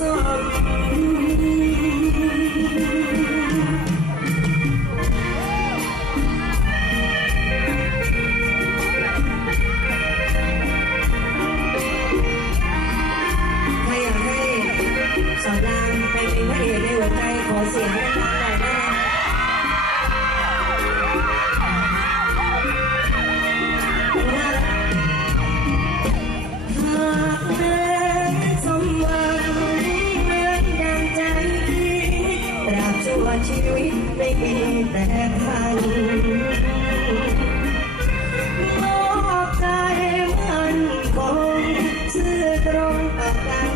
ใครอยากให้สอนรามไปเป็นพระเอกในหัวใจขอเสียงให้ดัง ชีวิตไม่มีแต่ใครนอกใจมันคงซื่อตรงต่อกัน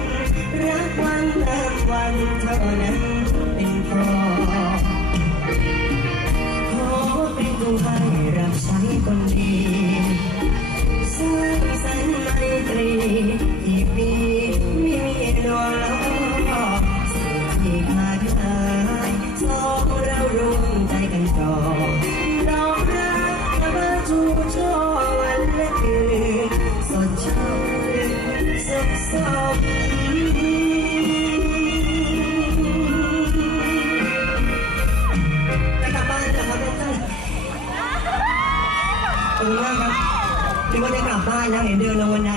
รักวันเลิกวันเนั้น จะกลับบ้านจะครับน้องท่านขอบคุณมากครับคิดว่าจะกลับบ้านแล้เห็นเดินลงบันได